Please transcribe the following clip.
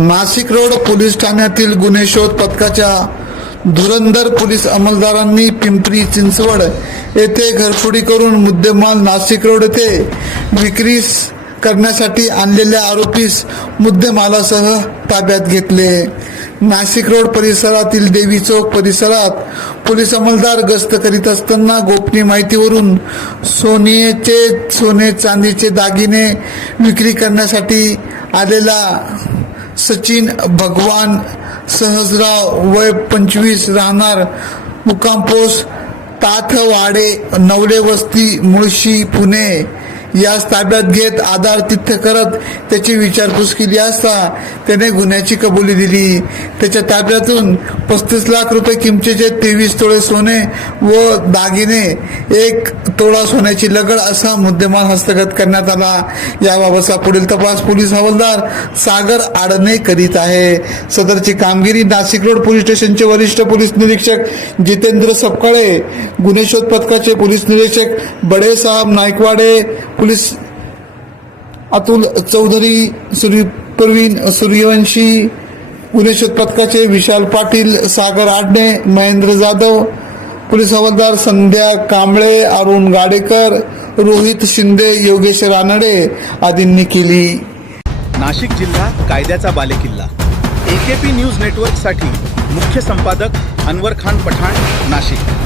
Nashik road police ठाण्यातील गुन्हे शोध पथकाच्या धुरंधर पोलीस अंमलदारांनी पिंपरी चिंचवड येथे घरफोडी करून मुद्देमाल नाशिक रोड येथे विक्री करण्यासाठी आणलेल्या आरोपीस मुद्देमालासह ताब्यात घेतले। नाशिक रोड परिसरातील देवी चौक परिसरात पोलीस अंमलदार गस्त करीत असताना गोपनीय माहितीवरून सोने चांदीचे दागिने विक्री करण्यासाठी आलेला सचिन भगवान सहजराव वय 25 राहणार मुक्काम पोस्ट ताथवाडे नवले वस्ती मुळशी पुणे यास ताब्यात घेत आधार तिथ्य करत त्याची विचारपूस केली असता त्याने गुन्ह्याची कबुली दिली। त्याच्या ताब्यातून 35 लाख रुपये किमतीचे 23 तोळे सोने व दागिने 1 तोळा सोन्याची लगड असा मुद्देमाल हस्तगत करण्यात आला। याबाबतचा पुढील तपास पोलीस हवालदार सागर आडणे करीत आहे। सदरची कामगिरी नाशिक रोड पोलीस स्टेशनचे वरिष्ठ पोलीस निरीक्षक जितेंद्र सपकाळे, गुन्हे शोध पथकाचे पोलीस निरीक्षक बडे साहब नाईकवाडे, पुलिस अतुल चौधरी, प्रवीण सूर्यवंशी, गुन्हे शोध पथकाचे विशाल पाटील, सागर आडणे, महेंद्र जाधव, पोलीस हवालदार संध्या कांबळे, अरुण गाडेकर, रोहित शिंदे, योगेश रानडे आदींनी केली। नाशिक जिल्हा कायद्याचा बालेकिल्ला। AKP न्यूज नेटवर्कसाठी मुख्य संपादक अनवर खान पठाण, नाशिक।